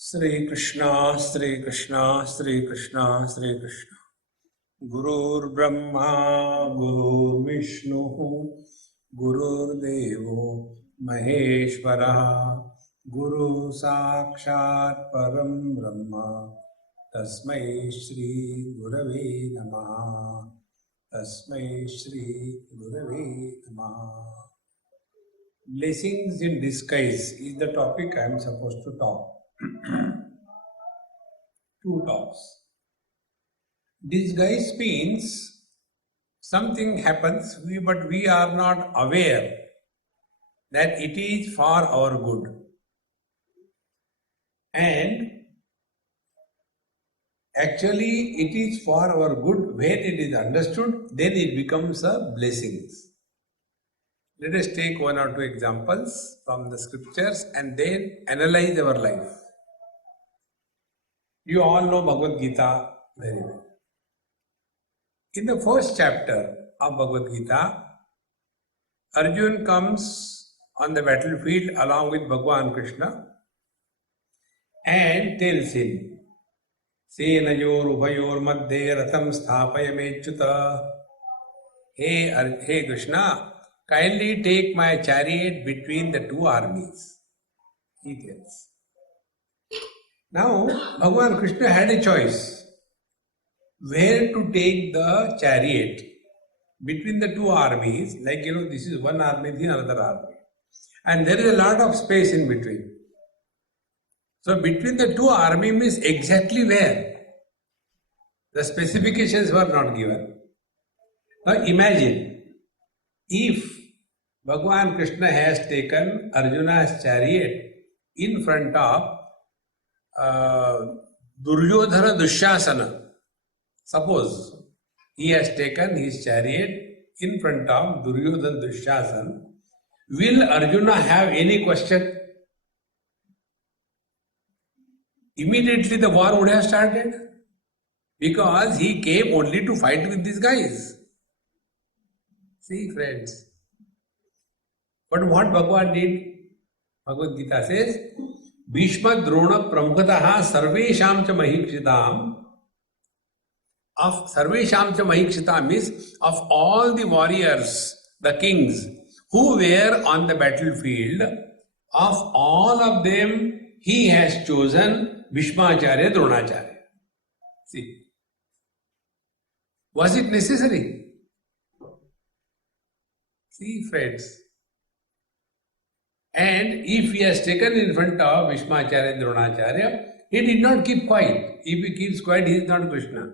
Sri Krishna, Sri Krishna, Sri Krishna, Sri Krishna. Gurur Brahma, Gurur Vishnu, Gurur Devo, Maheshwara, Guru Sakshat Param Brahma, Tasmai Shri Gurave Namaha, Tasmai Shri Gurave Namaha. Blessings in disguise is the topic I am supposed to talk. Two talks. Disguise means something happens, but we are not aware that it is for our good. And actually, it is for our good. When it is understood, then it becomes a blessing. Let us take one or two examples from the scriptures and then analyze our life. You all know Bhagavad Gita very well. In the first chapter of Bhagavad Gita, Arjun comes on the battlefield along with Bhagwan Krishna and tells him, Senayor Ubhayor Madhye Ratham Sthapayamechyuta. Hey Krishna, kindly take my chariot between the two armies. He tells. Now, Bhagwan Krishna had a choice where to take the chariot between the two armies, like this is one army, this is another army. And there is a lot of space in between. So between the two armies means exactly where. The specifications were not given. Now imagine, if Bhagwan Krishna has taken Arjuna's chariot in front of Duryodhana Dushasana. Suppose he has taken his chariot in front of Duryodhana Dushasana. Will Arjuna have any question? Immediately the war would have started. Because he came only to fight with these guys. See, friends. But what Bhagavan did? Bhagavad Gita says, Bhishma Drona Pramukataha Sarvesham cha Mahikshitam. Of Sarvesham cha Mahikshitam means of all the warriors, the kings, who were on the battlefield, of all of them, he has chosen Bhishmacharya Dronacharya. See, was it necessary? See, friends. And if he has taken in front of Bhishmacharya and Dronacharya, he did not keep quiet. If he keeps quiet, he is not Krishna.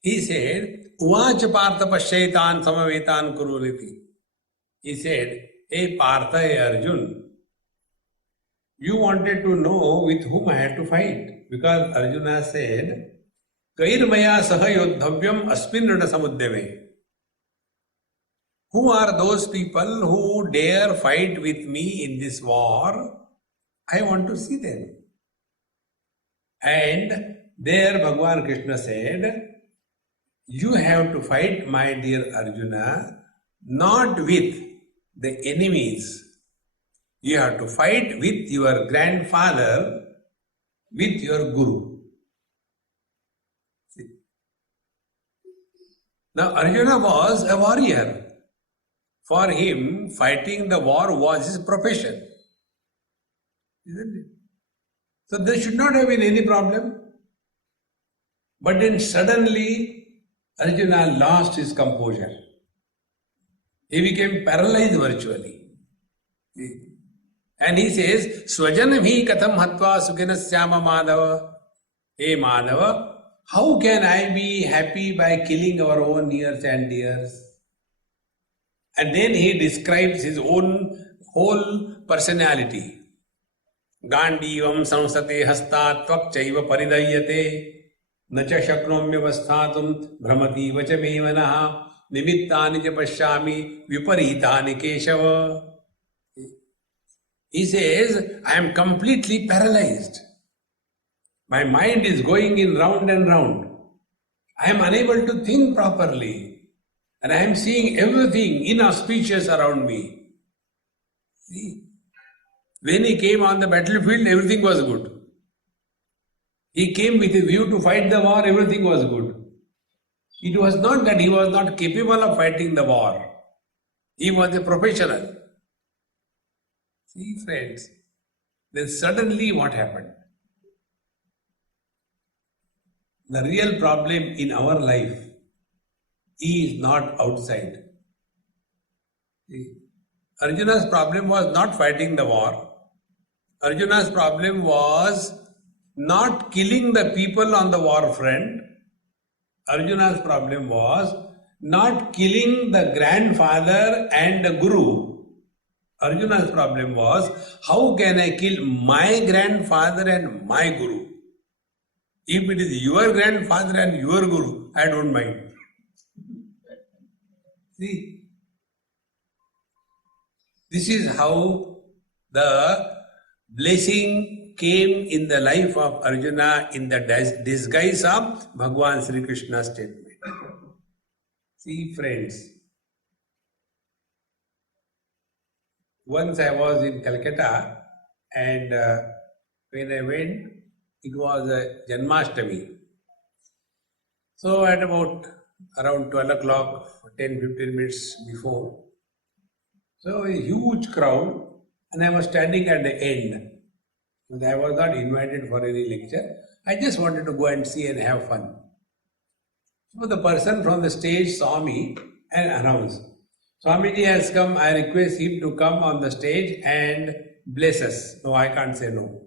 He said, Uvacha Partha Pashyaitan Samavetan Kururiti. He said, Hey Partha, hey Arjun, you wanted to know with whom I had to fight. Because Arjuna said, Kairmaya saha yodhavyam asmin rana samuddhave. Who are those people who dare fight with me in this war? I want to see them. And there Bhagavan Krishna said, you have to fight, my dear Arjuna, not with the enemies. You have to fight with your grandfather, with your Guru. See? Now Arjuna was a warrior. For him, fighting the war was his profession. Isn't it? So there should not have been any problem. But then suddenly, Arjuna lost his composure. He became paralyzed virtually. And he says, Swajanam katham hatva sukhina syama madhava. Hey Madhava, how can I be happy by killing our own nears and dears? And then he describes his own whole personality. Gandivam samsate hastat tvakchaiva paridayate nacha shaknomya vasthatum brahmati vachamevanaha nimittani ja pashyami viparitani keshava. He says, I am completely paralyzed. My mind is going in round and round. I am unable to think properly. And I am seeing everything inauspicious around me. See? When he came on the battlefield, everything was good. He came with a view to fight the war, everything was good. It was not that he was not capable of fighting the war. He was a professional. See, friends, then suddenly what happened? The real problem in our life is not outside. See, Arjuna's problem was not fighting the war. Arjuna's problem was not killing the people on the war front. Arjuna's problem was not killing the grandfather and the guru. Arjuna's problem was, how can I kill my grandfather and my guru? If it is your grandfather and your guru, I don't mind. See, this is how the blessing came in the life of Arjuna in the disguise of Bhagwan Sri Krishna's statement. See, friends, once I was in Calcutta, and when I went, it was a Janmashtami. So at about around 12 o'clock, 10-15 minutes before, so a huge crowd, and I was standing at the end. I was not invited for any lecture. I just wanted to go and see and have fun. So the person from the stage saw me and announced, Swamiji has come, I request him to come on the stage and bless us. No, I can't say no.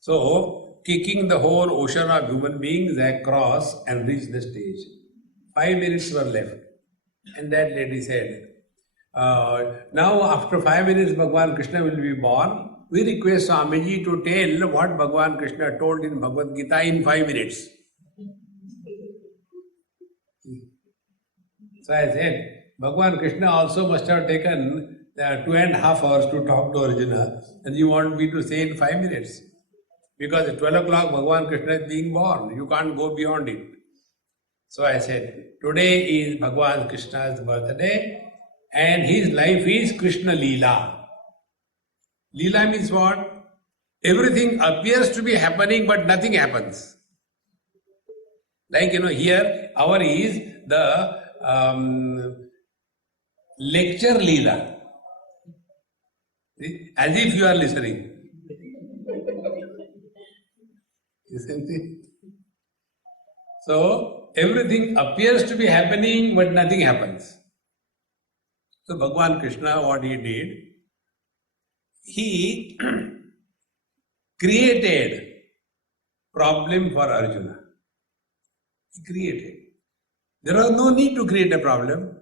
So, kicking the whole ocean of human beings, I crossed and reached the stage. 5 minutes were left. And that lady said, now after 5 minutes Bhagwan Krishna will be born. We request Swamiji to tell what Bhagwan Krishna told in Bhagavad Gita in 5 minutes. So I said, Bhagwan Krishna also must have taken 2.5 hours to talk to Arjuna, and you want me to say in 5 minutes? Because at 12 o'clock Bhagwan Krishna is being born. You can't go beyond it. So I said, today is Bhagwan Krishna's birthday and his life is Krishna Leela. Leela means what? Everything appears to be happening but nothing happens. Like, here our is the lecture Leela. As if you are listening. Isn't it? So, everything appears to be happening but nothing happens. So, Bhagwan Krishna, what he did, he created problem for Arjuna. He created. There was no need to create a problem.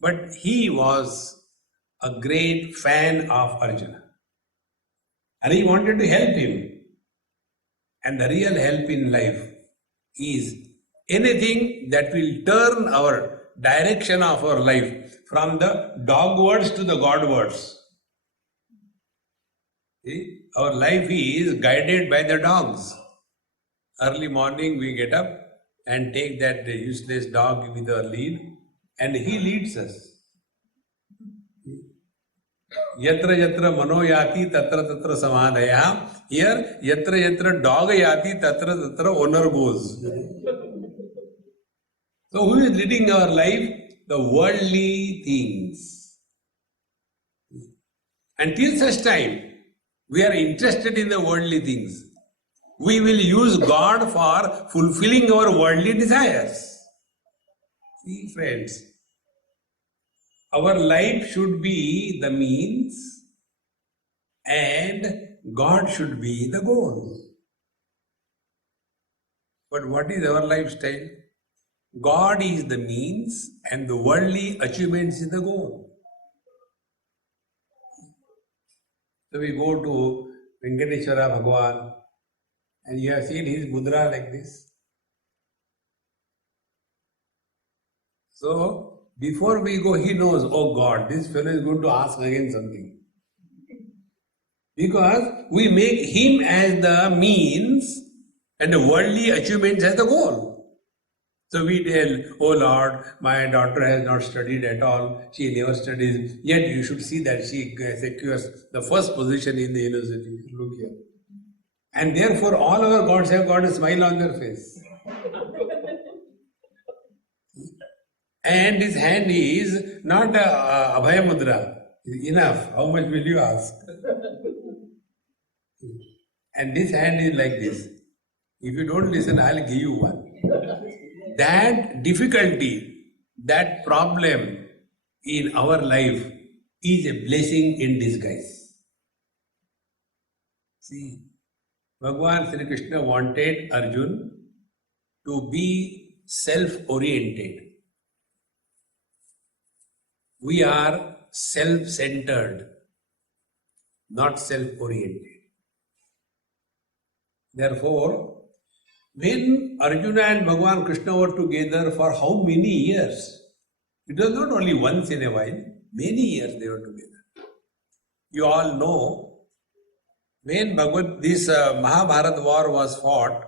But he was a great fan of Arjuna. And he wanted to help him. And the real help in life is anything that will turn our direction of our life from the dogwards to the Godwards. See? Our life is guided by the dogs. Early morning we get up and take that useless dog with our lead and he leads us. Yatra yatra mano yati tatra tatra samadhaya. Here, yatra yatra dog yati tatra tatra owner goes. So who is leading our life? The worldly things. Until such time, we are interested in the worldly things. We will use God for fulfilling our worldly desires. See, friends, our life should be the means and God should be the goal. But what is our lifestyle? God is the means and the worldly achievements is the goal. So we go to Venkateshwara Bhagwan and you have seen his mudra like this. So before we go, he knows, oh God, this fellow is going to ask again something. Because we make him as the means and the worldly achievements as the goal. So we tell, oh Lord, my daughter has not studied at all. She never studies. Yet you should see that she secures the first position in the university. Look here. And therefore all our gods have got a smile on their face. And his hand is not a Abhaya Mudra. Enough. How much will you ask? And this hand is like this. If you don't listen, I'll give you one. That difficulty, that problem in our life is a blessing in disguise. See, Bhagavan Sri Krishna wanted Arjun to be self-oriented. We are self-centered, not self-oriented. Therefore, when Arjuna and Bhagavan Krishna were together for how many years? It was not only once in a while, many years they were together. You all know, when this Mahabharata war was fought,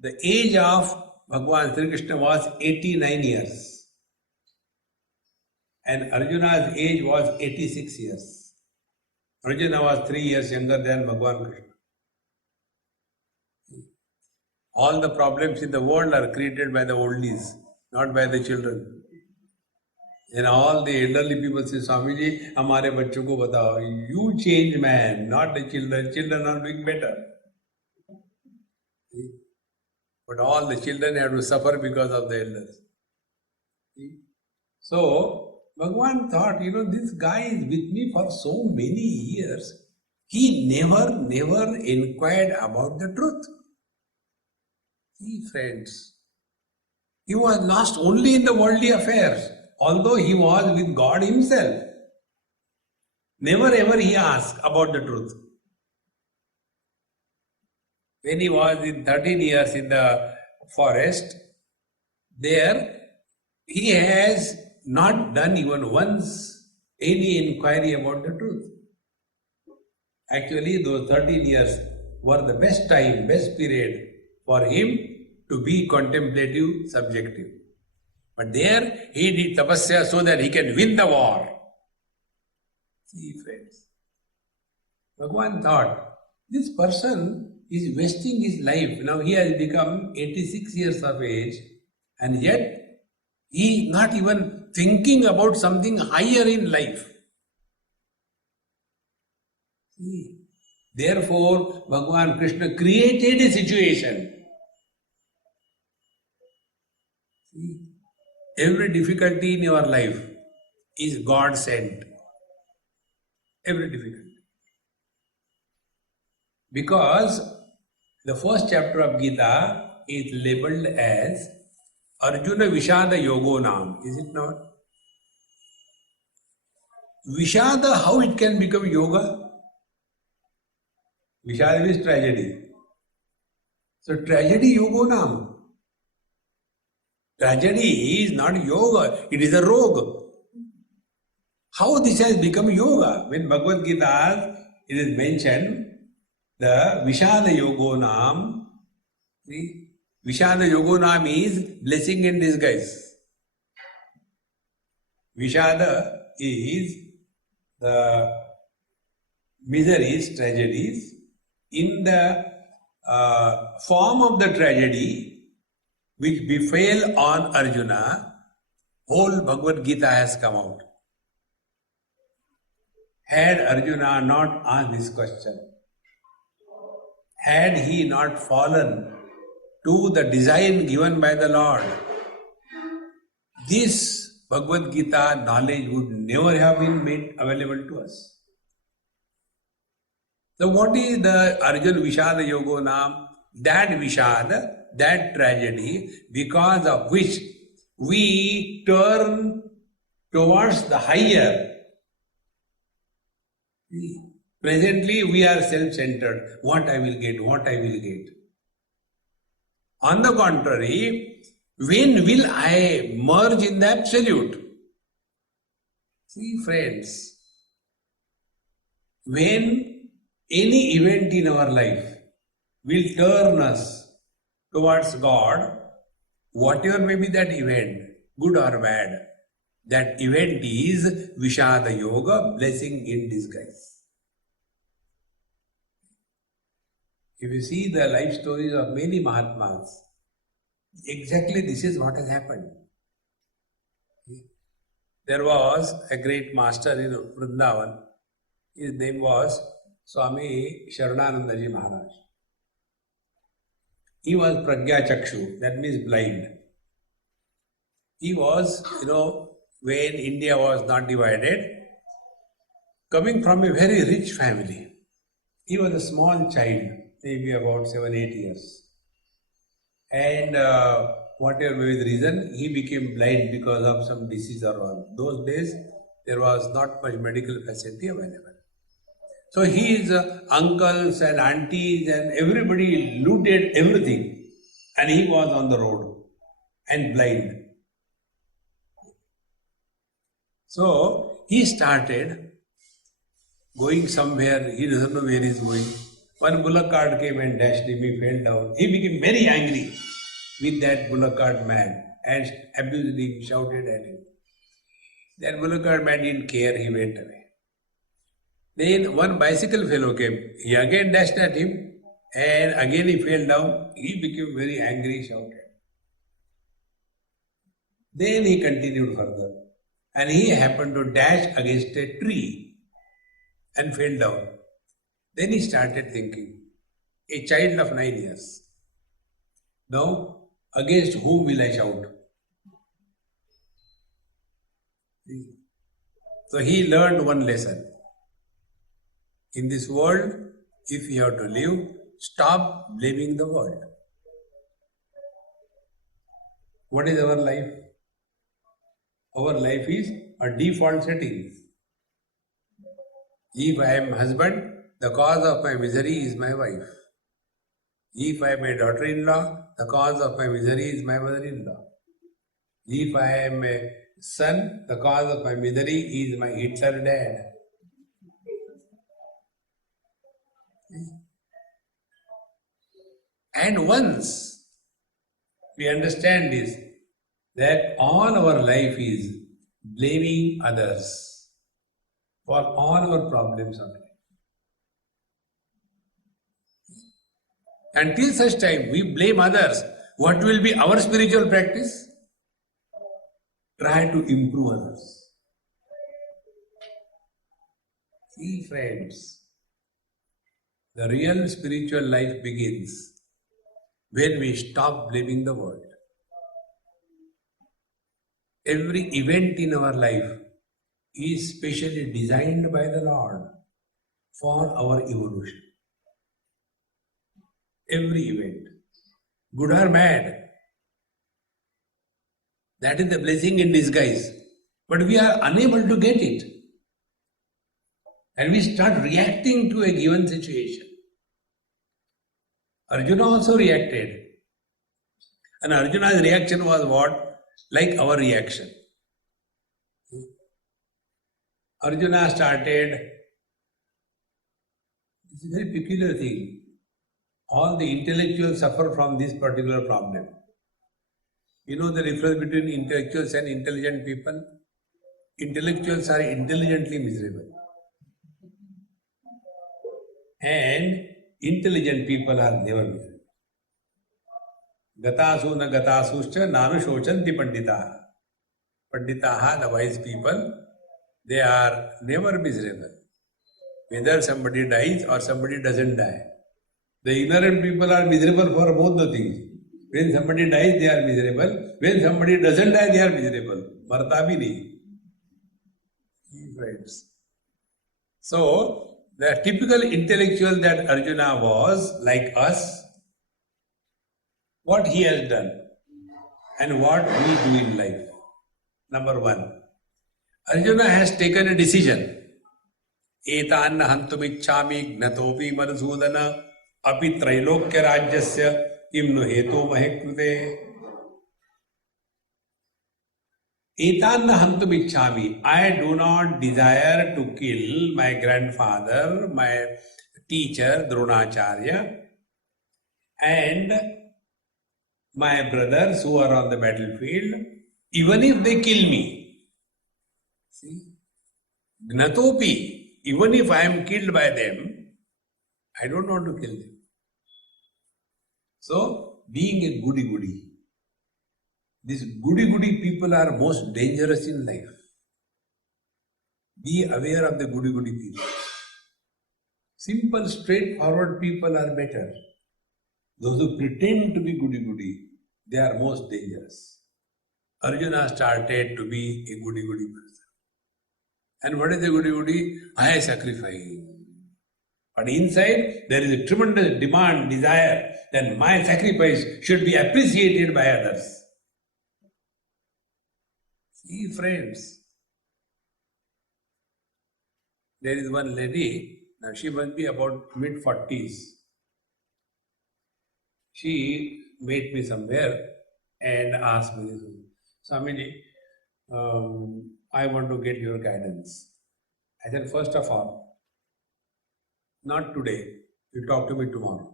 the age of Bhagavan Sri Krishna was 89 years. And Arjuna's age was 86 years. Arjuna was 3 years younger than Bhagavan Krishna. All the problems in the world are created by the oldies, not by the children. And all the elderly people say, Swamiji, hamare bachcho ko batao. You change man, not the children. Children are doing better. But all the children have to suffer because of the elders. So, Bhagavan thought, this guy is with me for so many years. He never inquired about the truth. See, friends, he was lost only in the worldly affairs, although he was with God himself. Never ever he asked about the truth. When he was in 13 years in the forest, there he has not done even once any inquiry about the truth. Actually, those 13 years were the best time, best period for him to be contemplative, subjective. But there he did tapasya so that he can win the war. See, friends, Bhagavan thought, this person is wasting his life. Now he has become 86 years of age, and yet he is not even thinking about something higher in life. See, therefore, Bhagavan Krishna created a situation. See, every difficulty in your life is God sent. Every difficulty. Because the first chapter of Gita is labeled as Arjuna Vishada Yogo Nam, is it not? Vishada, how it can become yoga? Vishada is tragedy. So tragedy Yogo Nam. Tragedy is not yoga, it is a roga. How this has become yoga? When Bhagavad Gita it is mentioned, the Vishada Yogo Nam, see, Vishada Yogo Nam is blessing in disguise. Vishada is the miseries, tragedies, in the form of the tragedy which befell on Arjuna, whole Bhagavad Gita has come out. Had Arjuna not asked this question, had he not fallen to the design given by the Lord, this Bhagavad Gita knowledge would never have been made available to us. So what is the Arjuna Vishada Yogo Nam? That Vishada, that tragedy, because of which we turn towards the higher. Presently we are self-centered. What I will get, what I will get. On the contrary, when will I merge in the absolute? See, friends, when any event in our life will turn us towards God, whatever may be that event, good or bad, that event is Vishada Yoga, blessing in disguise. If you see the life stories of many Mahatmas, exactly this is what has happened. There was a great master in Vrindavan. His name was Swami Sharananandaji Maharaj. He was Pragya Chakshu, that means blind. He was, when India was not divided, coming from a very rich family. He was a small child, maybe about 7-8 years. And whatever may be the reason, he became blind because of some disease or all. Those days, there was not much medical facility available. So his uncles and aunties and everybody looted everything. And he was on the road and blind. So he started going somewhere, he doesn't know where he is going. One bullock cart came and dashed him, he fell down. He became very angry with that bullock cart man and abused him, shouted at him. That bullock cart man didn't care, he went away. Then one bicycle fellow came, he again dashed at him and again he fell down. He became very angry, shouted. Then he continued further and he happened to dash against a tree and fell down. Then he started thinking, a child of 9 years. Now, against whom will I shout? So he learned one lesson. In this world, if you have to live, stop blaming the world. What is our life? Our life is a default setting. If I am husband, the cause of my misery is my wife. If I am a daughter-in-law, the cause of my misery is my mother-in-law. If I am a son, the cause of my misery is my Hitler dad. And once we understand this, that all our life is blaming others for all our problems of life. Until such time we blame others, what will be our spiritual practice? Try to improve others. See, friends, the real spiritual life begins when we stop blaming the world. Every event in our life is specially designed by the Lord for our evolution. Every event, good or bad, that is the blessing in disguise. But we are unable to get it. And we start reacting to a given situation. Arjuna also reacted. And Arjuna's reaction was what? Like our reaction. Arjuna started, this is a very peculiar thing. All the intellectuals suffer from this particular problem. You know the difference between intellectuals and intelligent people? Intellectuals are intelligently miserable. And intelligent people are never miserable. Gatasu na gatasuscha nanu shochanti panditaha. Panditaha, the wise people, they are never miserable. Whether somebody dies or somebody doesn't die. The ignorant people are miserable for both the things. When somebody dies, they are miserable. When somebody doesn't die, they are miserable. Marta bhi nahi. Friends. So, the typical intellectual that Arjuna was, like us, what he has done and what we do in life. Number one, Arjuna has taken a decision. Etanna hantumichhami gnatopi madhusudana api trailokya rajyasya imnu heto mahekrute. Etanna hantumichhami. I do not desire to kill my grandfather, my teacher Dronacharya, and my brothers who are on the battlefield, even if they kill me, see, Gnatopi, even if I am killed by them, I don't want to kill them. So, being a goody-goody, these goody-goody people are most dangerous in life. Be aware of the goody-goody people. Simple, straightforward people are better. Those who pretend to be goody-goody, they are most dangerous. Arjuna started to be a goody-goody person. And what is the goody-goody? I sacrifice. But inside, there is a tremendous demand, desire that my sacrifice should be appreciated by others. See, friends, there is one lady, now she must be about mid-40s. She met me somewhere and asked me, Swamiji, I want to get your guidance. I said, first of all, not today, you talk to me tomorrow.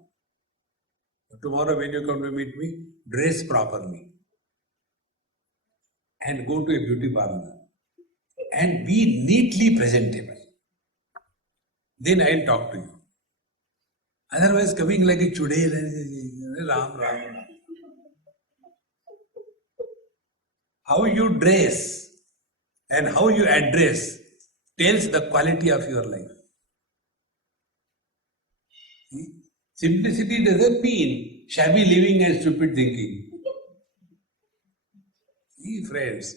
Tomorrow when you come to meet me, dress properly and go to a beauty parlor and be neatly presentable. Then I'll talk to you. Otherwise, coming like a chudel, Ram, Ram. How you dress and how you address tells the quality of your life. See? Simplicity doesn't mean shabby living and stupid thinking. See, friends,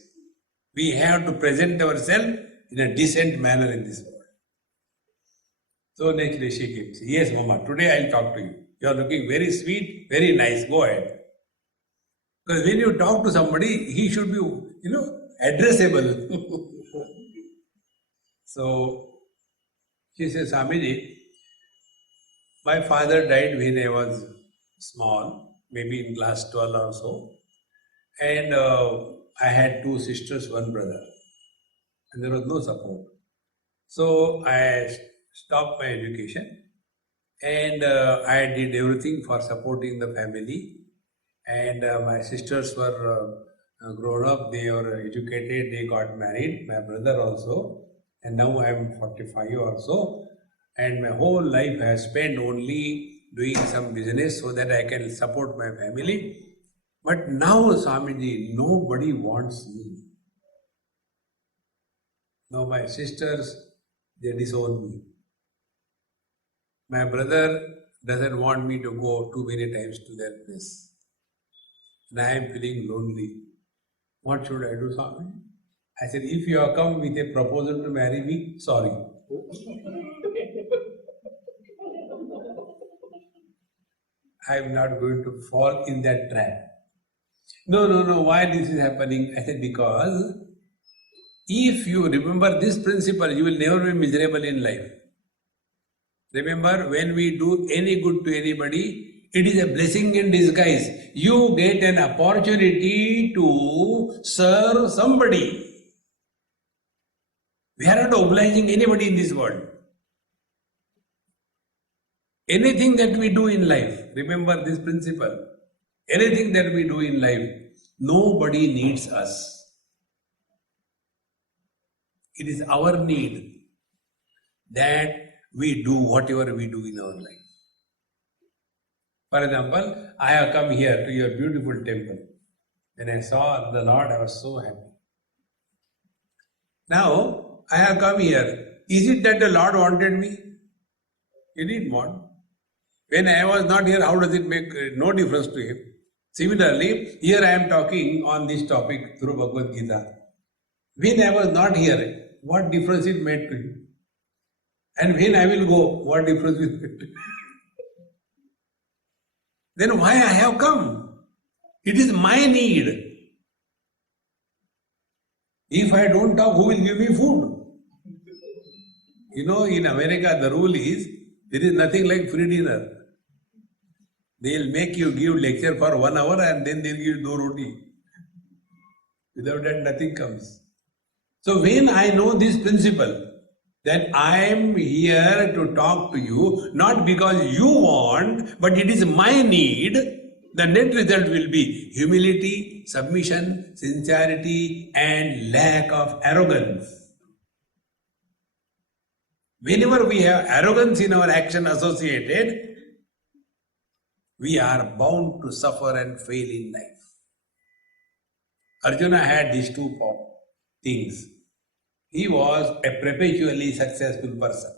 we have to present ourselves in a decent manner in this world. So next day she came. Yes, Mama, today I'll talk to you. You are looking very sweet, very nice. Go ahead. Because when you talk to somebody, he should be, addressable. So she says, Swamiji, my father died when I was small, maybe in class 12 or so. And I had two sisters, one brother. And there was no support. So I stopped my education and I did everything for supporting the family. And my sisters were grown up, they were educated, they got married, my brother also. And now I am 45 or so. And my whole life I have spent only doing some business so that I can support my family. But now, Swamiji, nobody wants me. Now my sisters, they disown me. My brother doesn't want me to go too many times to their place. And I am feeling lonely. What should I do, Swami? I said, if you have come with a proposal to marry me, sorry. I am not going to fall in that trap. No, why this is happening? I said, because if you remember this principle, you will never be miserable in life. Remember, when we do any good to anybody, it is a blessing in disguise. You get an opportunity to serve somebody. We are not obliging anybody in this world. Anything that we do in life, remember this principle. Anything that we do in life, nobody needs us. It is our need that we do whatever we do in our life. For example, I have come here to your beautiful temple. When I saw the Lord, I was so happy. Now, I have come here. Is it that the Lord wanted me? He didn't want. When I was not here, how does it make no difference to him? Similarly, here I am talking on this topic through Bhagavad Gita. When I was not here, what difference it made to you? And when I will go, what difference it made to you? Then why I have come? It is my need. If I don't talk, who will give me food? In America, the rule is, there is nothing like free dinner. They'll make you give lecture for 1 hour and then they'll give you no roti. Without that, nothing comes. So when I know this principle, that I am here to talk to you, not because you want, but it is my need, the net result will be humility, submission, sincerity, and lack of arrogance. Whenever we have arrogance in our action associated, we are bound to suffer and fail in life. Arjuna had these two things. He was a perpetually successful person.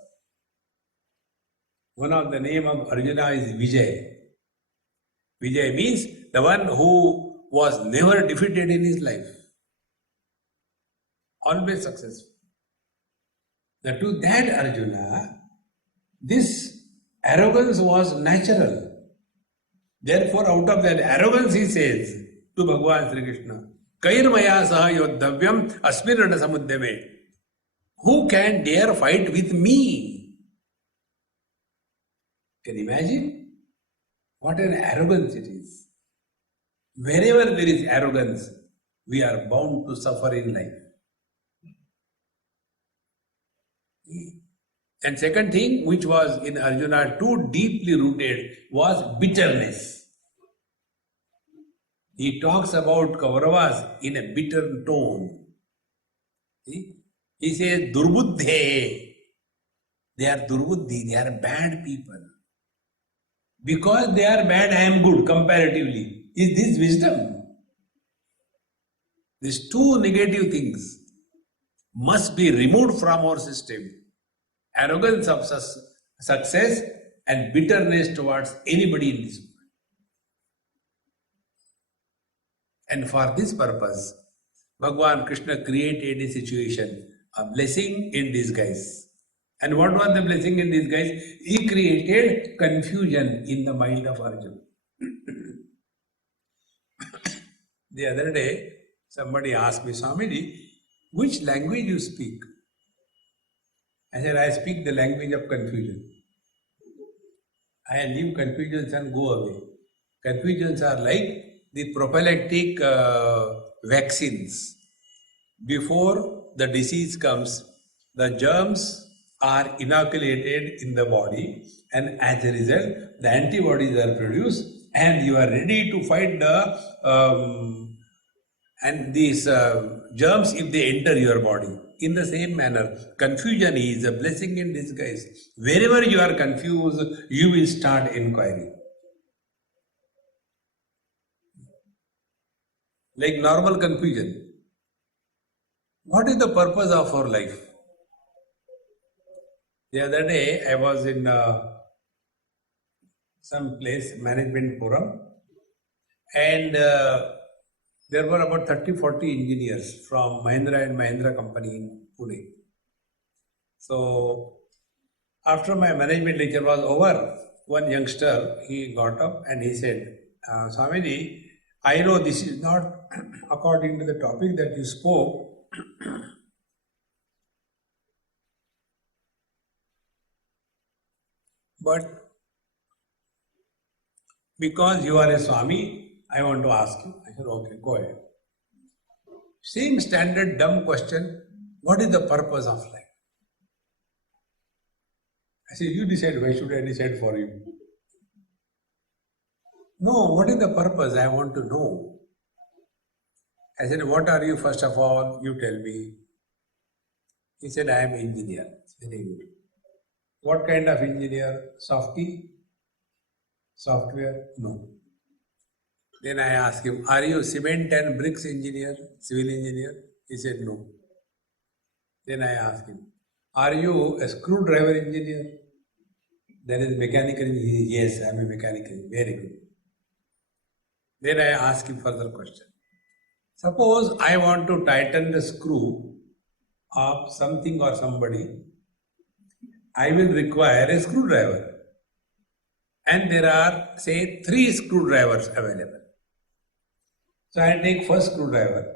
One of the name of Arjuna is Vijay. Vijay means the one who was never defeated in his life. Always successful. Now to that Arjuna, this arrogance was natural. Therefore, out of that arrogance, he says to Bhagavan Sri Krishna, Kairmaya saha yodhavyam asmirana samuddhame. Who can dare fight with me? Can you imagine? What an arrogance it is. Wherever there is arrogance, we are bound to suffer in life. And second thing, which was in Arjuna too deeply rooted, was bitterness. He talks about Kauravas in a bitter tone. See? He says, Durbuddhe. They are Durbuddhi, they are bad people. Because they are bad, I am good comparatively. Is this wisdom? These two negative things must be removed from our system. Arrogance of success and bitterness towards anybody in this world. And for this purpose, Bhagavan Krishna created a situation, a blessing in disguise. And what was the blessing in disguise? He created confusion in the mind of Arjuna. The other day, somebody asked me, Swamiji, which language you speak? I said, I speak the language of confusion. I leave confusions and go away. Confusions are like the prophylactic vaccines. Before the disease comes, the germs are inoculated in the body, and as a result, the antibodies are produced, and you are ready to fight these germs if they enter your body. In the same manner, confusion is a blessing in disguise. Wherever you are confused, you will start inquiry. Like normal confusion. What is the purpose of our life? The other day, I was in some place, management forum, and there were about 30-40 engineers from Mahindra and Mahindra company in Pune. So, after my management lecture was over, one youngster, he got up and he said, Swamiji, I know this is not according to the topic that you spoke, but because you are a Swami, I want to ask you. I said, okay, go ahead. Same standard dumb question, what is the purpose of life? I said, you decide, why should I decide for you? No, what is the purpose? I want to know. I said, what are you first of all? You tell me. He said, I am engineer. Very good. What kind of engineer? Softy? Software? No. Then I asked him, are you cement and bricks engineer, civil engineer? He said, no. Then I asked him, are you a screwdriver engineer? That is mechanical engineer. Yes, I am a mechanical engineer. Very good. Then I asked him further question. Suppose I want to tighten the screw of something or somebody, I will require a screwdriver. And there are, say, 3 screwdrivers available. So I take first screwdriver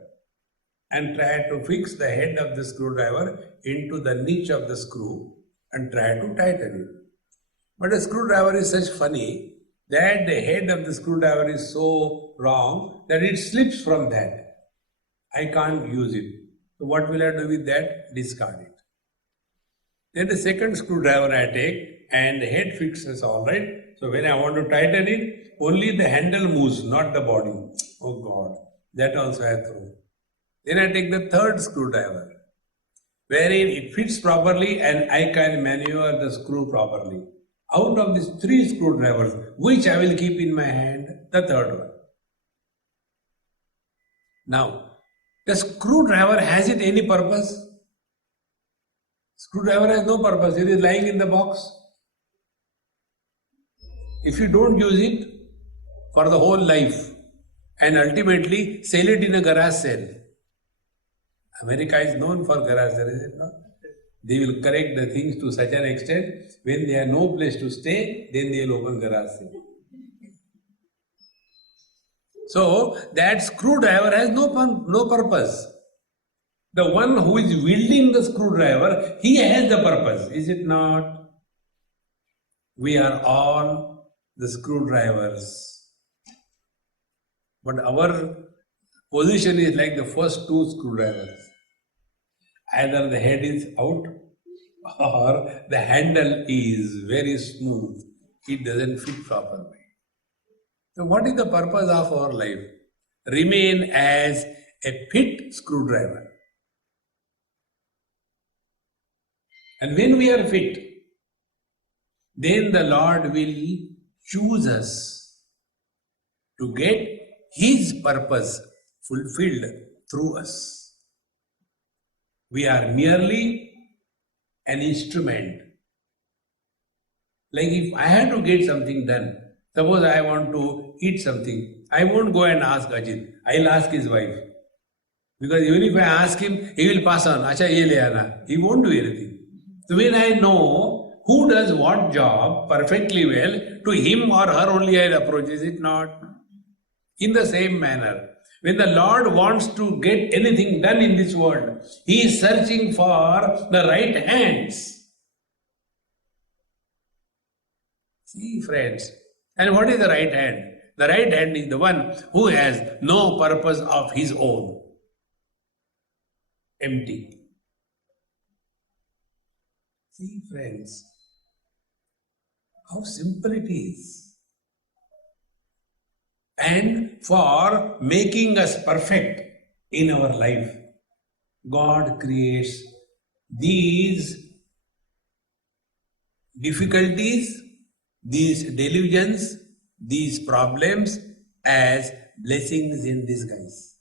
and try to fix the head of the screwdriver into the niche of the screw and try to tighten it. But a screwdriver is such funny that the head of the screwdriver is so wrong that it slips from that. I can't use it. So what will I do with that? Discard it. Then the second screwdriver I take and the head fixes all right. So when I want to tighten it, only the handle moves, not the body. Oh God, that also I throw. Then I take the third screwdriver, wherein it fits properly and I can maneuver the screw properly. Out of these three screwdrivers, which I will keep in my hand, the third one. Now, the screwdriver, has it any purpose? Screwdriver has no purpose. It is lying in the box. If you don't use it for the whole life and ultimately sell it in a garage sale. America is known for garage sale, is it not? They will correct the things to such an extent, when they have no place to stay, then they will open garage sale. So that screwdriver has no purpose. The one who is wielding the screwdriver, he has the purpose, is it not? We are all the screwdrivers. But our position is like the first two screwdrivers. Either the head is out or the handle is very smooth. It doesn't fit properly. So what is the purpose of our life? Remain as a fit screwdriver. And when we are fit, then the Lord will choose us to get His purpose fulfilled through us. We are merely an instrument. Like if I had to get something done, suppose I want to eat something, I won't go and ask Ajit, I'll ask his wife. Because even if I ask him, he will pass on, Acha ye le aana. He won't do anything. So when I know who does what job perfectly well, to him or her only I approach, is it not? In the same manner, when the Lord wants to get anything done in this world, He is searching for the right hands. See, friends. And what is the right hand? The right hand is the one who has no purpose of his own. Empty. See, friends, how simple it is. And for making us perfect in our life, God creates these difficulties, these delusions, these problems as blessings in disguise.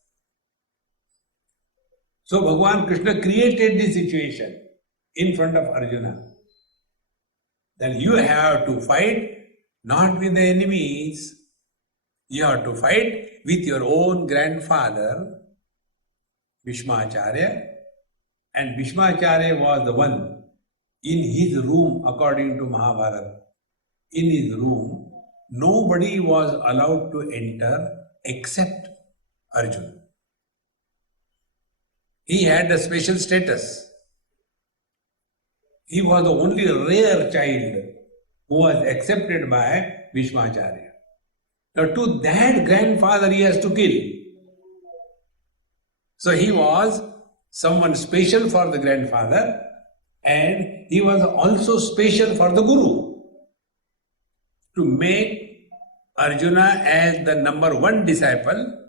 So Bhagavan Krishna created this situation in front of Arjuna. Then you have to fight not with the enemies, you have to fight with your own grandfather, Bhishmacharya. And Bhishmacharya was the one in his room, according to Mahabharata. In his room, nobody was allowed to enter except Arjuna. He had a special status. He was the only rare child who was accepted by Bhishmacharya. Now to that grandfather he has to kill. So he was someone special for the grandfather, and he was also special for the guru. To make Arjuna as the number one disciple,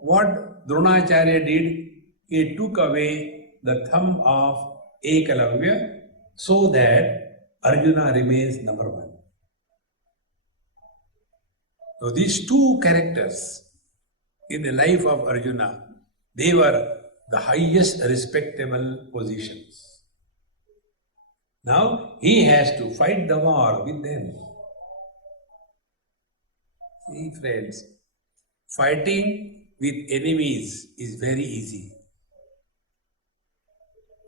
what Dronacharya did, he took away the thumb of Ekalavya so that Arjuna remains number one. So these two characters in the life of Arjuna, they were the highest respectable positions. Now he has to fight the war with them. See, friends, fighting with enemies is very easy.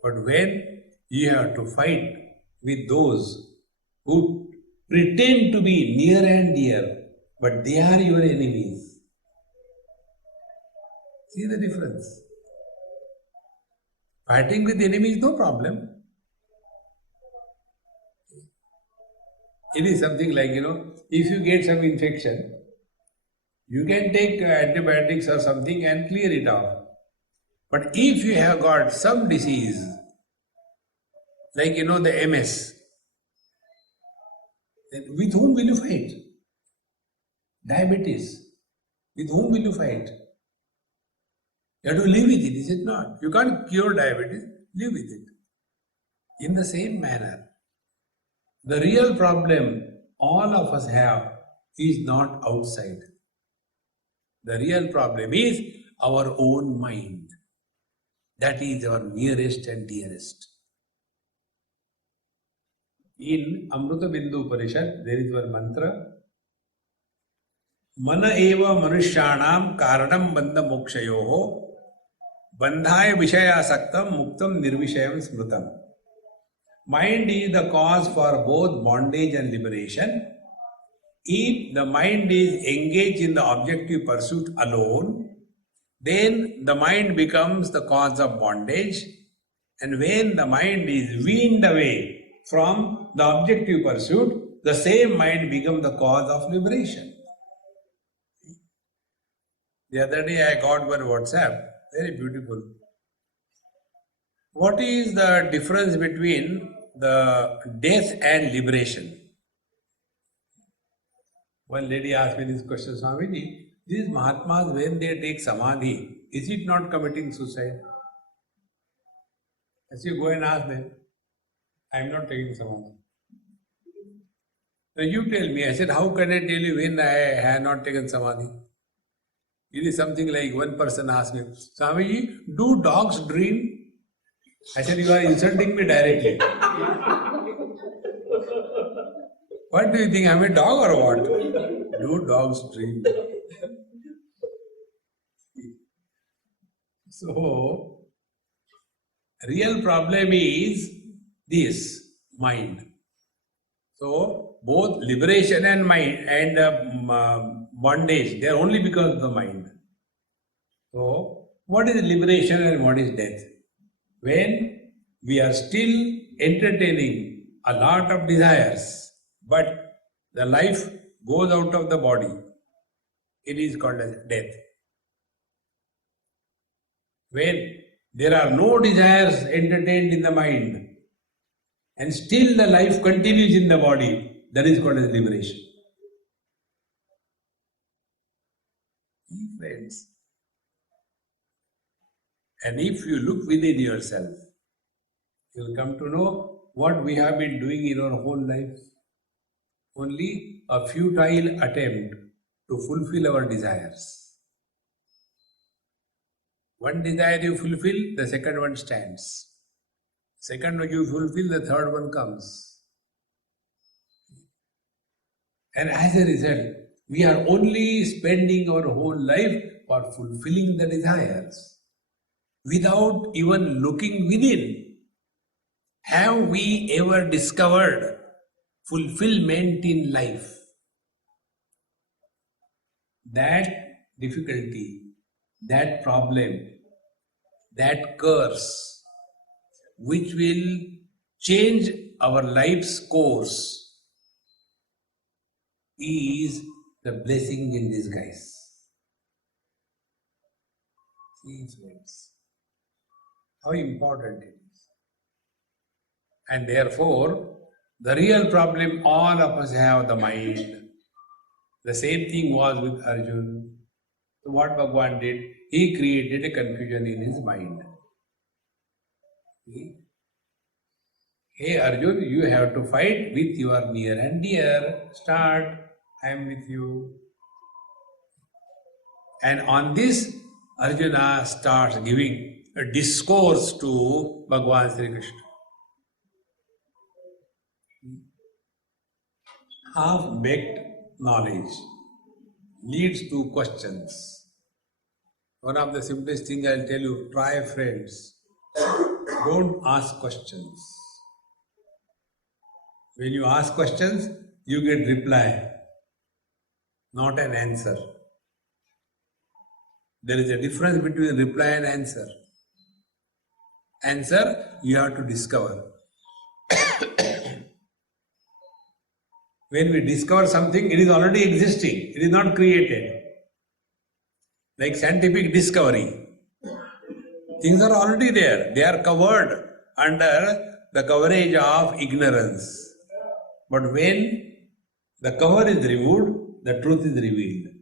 But when you have to fight with those who pretend to be near and dear, but they are your enemies, see the difference. Fighting with enemies, no problem. It is something like, if you get some infection, you can take antibiotics or something and clear it off. But if you have got some disease, like the MS, Then with whom will you fight? Diabetes. With whom will you fight? You have to live with it, is it not? You can't cure diabetes, live with it. In the same manner, the real problem all of us have is not outside. The real problem is our own mind. That is our nearest and dearest. In Amrita Bindu Upanishad, there is one mantra. Mana eva manusyanam karanam bandha mokshayoho bandhaya vishaya saktam muktam nirvishayam smrutam. Mind is the cause for both bondage and liberation. If the mind is engaged in the objective pursuit alone, then the mind becomes the cause of bondage. And when the mind is weaned away from the objective pursuit, the same mind becomes the cause of liberation. The other day I got one WhatsApp, very beautiful. What is the difference between the death and liberation? One lady asked me this question, Swamiji, these Mahatmas, when they take Samadhi, is it not committing suicide? As you go and ask them, I am not taking Samadhi. Now you tell me, I said, how can I tell you when I have not taken Samadhi? It is something like one person asked me, Swamiji, do dogs dream? I said, you are insulting me directly. What do you think, I am a dog or what? Do dogs dream? So, real problem is this, mind. So, both liberation and mind and bondage, they are only because of the mind. So, what is liberation and what is death? When we are still entertaining a lot of desires, but the life goes out of the body, it is called as death. When there are no desires entertained in the mind, and still the life continues in the body, that is called as liberation. Friends, and if you look within yourself, you will come to know what we have been doing in our whole life. Only a futile attempt to fulfill our desires. One desire you fulfill, the second one stands. Second one you fulfill, the third one comes. And as a result, we are only spending our whole life for fulfilling the desires without even looking within. Have we ever discovered fulfillment in life? That difficulty, that problem, that curse, which will change our life's course, is the blessing in disguise. See, friends, how important it is. And therefore, the real problem all of us have, the mind. The same thing was with Arjun. So what Bhagavan did, he created a confusion in his mind. Hey Arjun, you have to fight with your near and dear. Start, I am with you. And on this, Arjuna starts giving a discourse to Bhagavan Sri Krishna. Half-baked knowledge leads to questions. One of the simplest things I'll tell you, try friends. Don't ask questions. When you ask questions, you get reply, not an answer. There is a difference between reply and answer. Answer, you have to discover. When we discover something, it is already existing. It is not created. Like scientific discovery. Things are already there. They are covered under the coverage of ignorance. But when The cover is removed, the truth is revealed.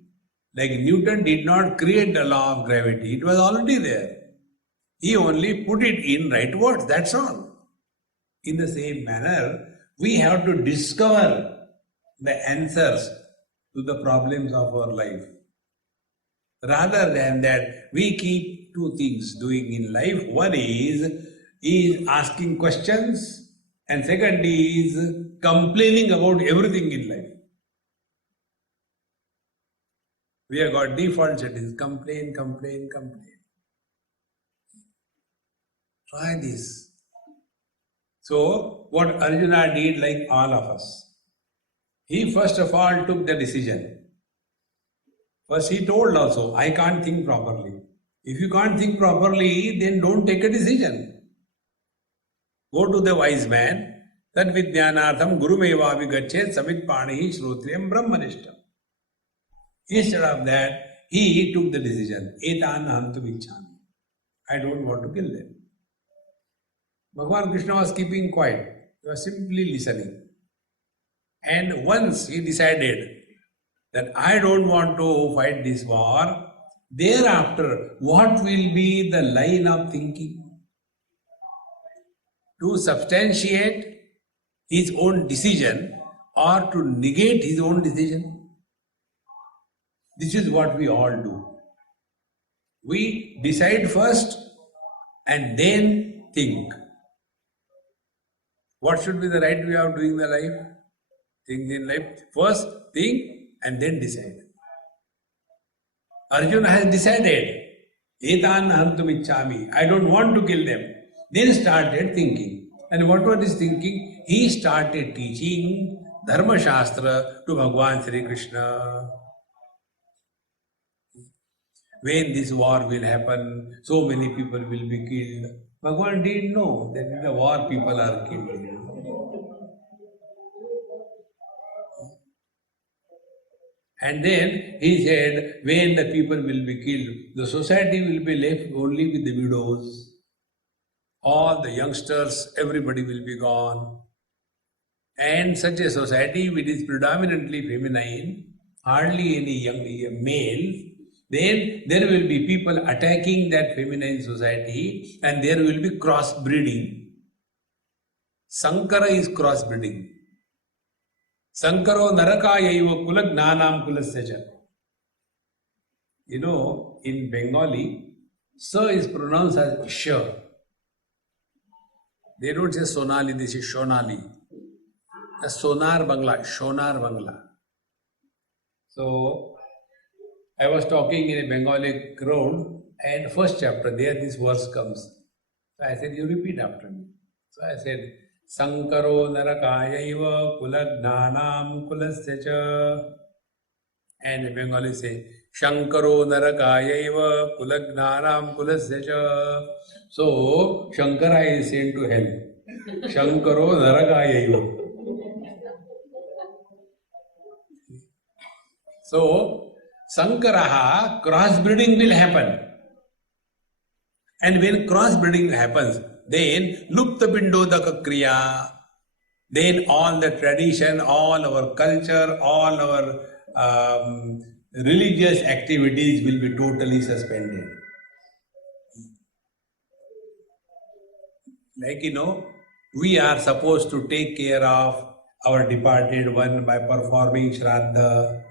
Like Newton did not create the law of gravity, it was already there. He only put it in right words, that's all. In the same manner, we have to discover the answers to the problems of our life. Rather than that, we keep two things doing in life. One is asking questions, and second is complaining about everything in life. We have got default settings, complain, complain, complain. Try this. So, what Arjuna did, like all of us, he first of all took the decision. First, he told also, I can't think properly. If you can't think properly, then don't take a decision. Go to the wise man, tad vidyanartham gurumeva vigachet samit panihi shrotriyam brahmanishtam. Instead of that, he took the decision, etan hantu vichami. I don't want to kill them. Bhagavan Krishna was keeping quiet. He was simply listening. And once he decided that I don't want to fight this war, thereafter, what will be the line of thinking? To substantiate his own decision or to negate his own decision? This is what we all do. We decide first and then think. What should be the right way of doing the life? Think in life. First think and then decide. Arjuna has decided, etan hantum ichchami, I don't want to kill them. Then started thinking. And what was his thinking? He started teaching Dharma Shastra to Bhagavan Sri Krishna. When this war will happen, so many people will be killed. Bhagavan didn't know that in the war people are killed. And then he said, when the people will be killed, the society will be left only with the widows. All the youngsters, everybody will be gone. And such a society which is predominantly feminine, hardly any young male, then there will be people attacking that feminine society and there will be crossbreeding. Sankara is crossbreeding. Sankaro narakayaiva kula gnanam kulasyaja. You know, in Bengali, sa is pronounced as sh. They don't say Sonali, they say Shonali. Sonar Bangla, Shonar Bangla. So, I was talking in a Bengali crowd and first chapter, there this verse comes. So I said, you repeat after me. So I said, Sankaro narakayaiva kulagnanam kulasyacha. And in Bengali say, Shankaro narakayaiva kulagnanam kulasyacha. So, Shankara is sent to hell. Shankaro narakayaiva. So, Sankaraha, crossbreeding will happen. And when crossbreeding happens, then Lupta Pindodaka Kriya, then all the tradition, all our culture, all our religious activities will be totally suspended. Like we are supposed to take care of our departed one by performing Shraddha.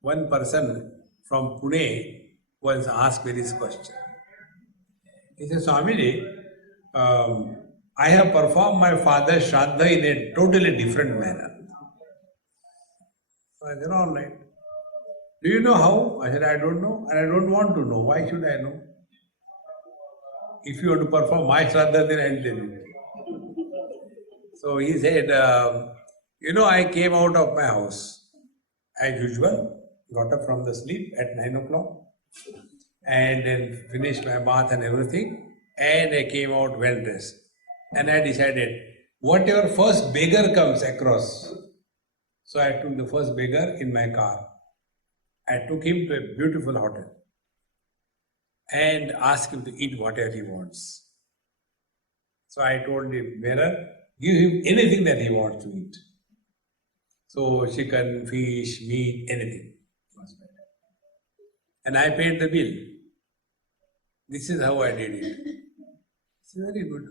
One person from Pune once asked me this question. He said, Swami, I have performed my father's Shraddha in a totally different manner. So I said, all right. Do you know how? I said, I don't know and I don't want to know. Why should I know? If you want to perform my Shraddha, then I'll tell you. So he said, I came out of my house as usual, got up from the sleep at 9 o'clock and then finished my bath and everything, and I came out well dressed. And I decided, whatever first beggar comes across, so I took the first beggar in my car. I took him to a beautiful hotel and asked him to eat whatever he wants. So I told the bearer, Give him anything that he wants to eat. So chicken, fish, meat, anything. And I paid the bill. This is how I did it. It's very good.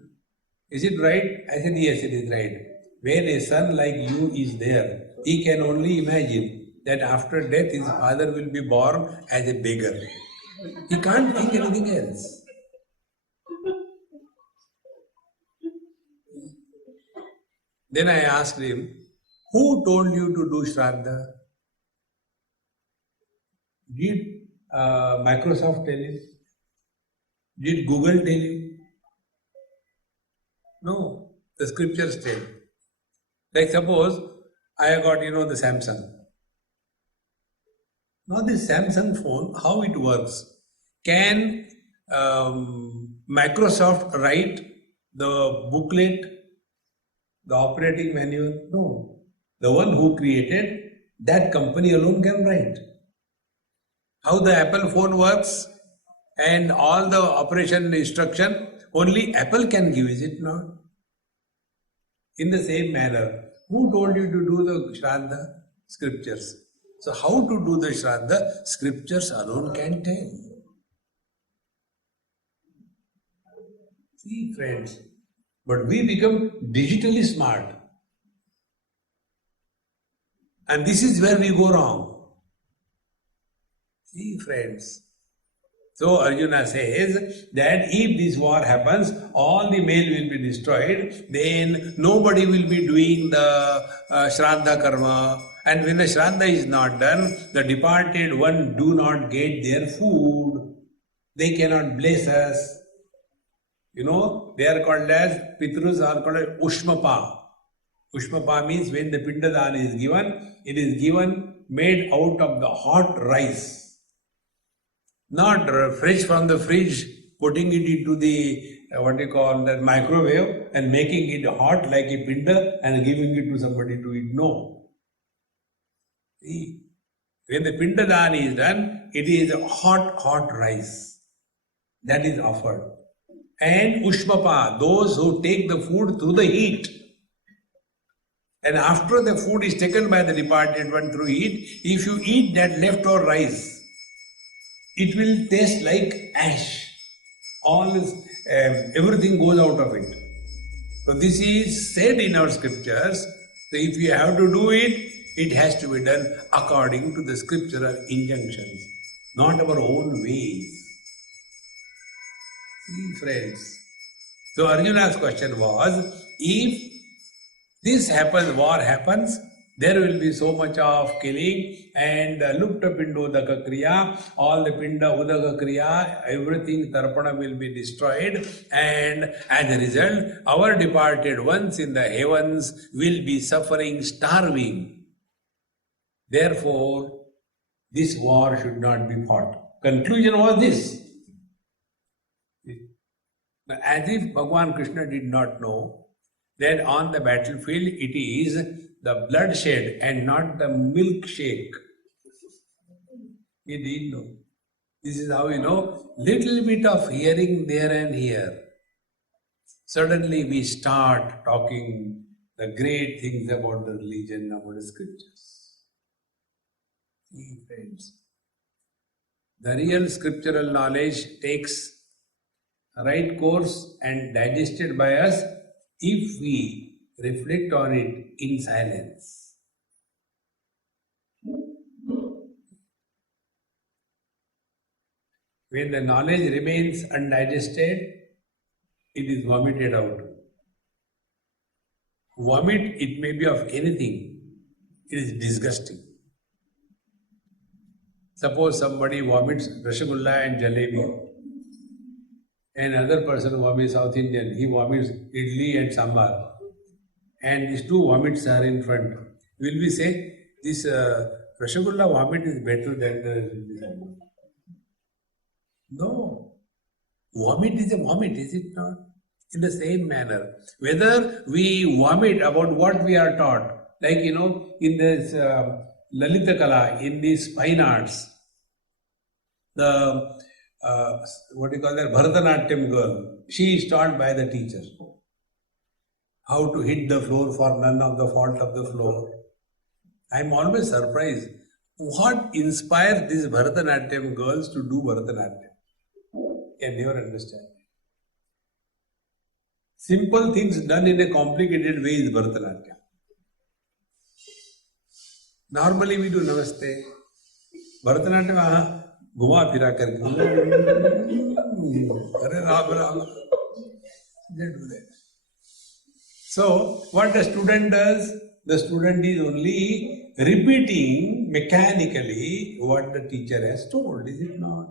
Is it right? I said, yes, it is right. When a son like you is there, he can only imagine that after death his father will be born as a beggar. He can't think anything else. Then I asked him, who told you to do Shraddha? Did Microsoft tell you? Did Google tell you? No, the scriptures tell. Like suppose I have got, the Samsung. Now this Samsung phone, how it works? Can Microsoft write the booklet, the operating manual? No. The one who created, that company alone can write. How the Apple phone works and all the operation instruction, only Apple can give, is it not? In the same manner, who told you to do the Shraddha? Scriptures. So how to do the Shraddha? Scriptures alone can tell. See, friends, but we become digitally smart. And this is where we go wrong. See, friends. So Arjuna says that if this war happens, all the male will be destroyed, then nobody will be doing the Shraddha karma. And when the Shraddha is not done, the departed one do not get their food. They cannot bless us. They are called as, Pitrus are called as Ushmapa. Ushmapa means when the Pindadana is given, it is given made out of the hot rice. Not fresh from the fridge, putting it into the, the microwave and making it hot like a pinda and giving it to somebody to eat. No. See, when the pindadana is done, it is hot rice that is offered. And Ushmapa, those who take the food through the heat. And after the food is taken by the departed one through heat, if you eat that leftover rice, it will taste like ash. Everything goes out of it. So this is said in our scriptures. So if you have to do it, it has to be done according to the scriptural injunctions, not our own ways. See, friends. So Arjuna's question was, if this happens, war happens, there will be so much of killing and lupta pindodaka kriya, all the pinda udaka kriya, everything tarpana will be destroyed, and as a result, our departed ones in the heavens will be suffering, starving. Therefore, this war should not be fought. Conclusion was this. As if Bhagavan Krishna did not know that on the battlefield it is the bloodshed and not the milkshake. He didn't know. This is how little bit of hearing there and here. Suddenly we start talking the great things about the religion, about the scriptures. See, friends, the real scriptural knowledge takes a right course and digested by us if we reflect on it in silence. When the knowledge remains undigested, it is vomited out. Vomit, it may be of anything. It is disgusting. Suppose somebody vomits rasgulla and jalebi. Another person vomits South Indian. He vomits idli and sambar. And these two vomits are in front. Will we say this rasgulla vomit is better than the... No. Vomit is a vomit, is it not? In the same manner. Whether we vomit about what we are taught, like in this Lalita Kala, in these fine arts, the Bharatanatyam girl, she is taught by the teacher. how to hit the floor for none of the fault of the floor. I'm always surprised. What inspired these Bharatanatyam girls to do Bharatanatyam? Can never understand. Simple things done in a complicated way is Bharatanatyam. Normally we do Namaste. Bharatanatyam घुमा फिरा करके अरे Ram Ram. They do that. So what the student does, the student is only repeating mechanically what the teacher has told, is it not?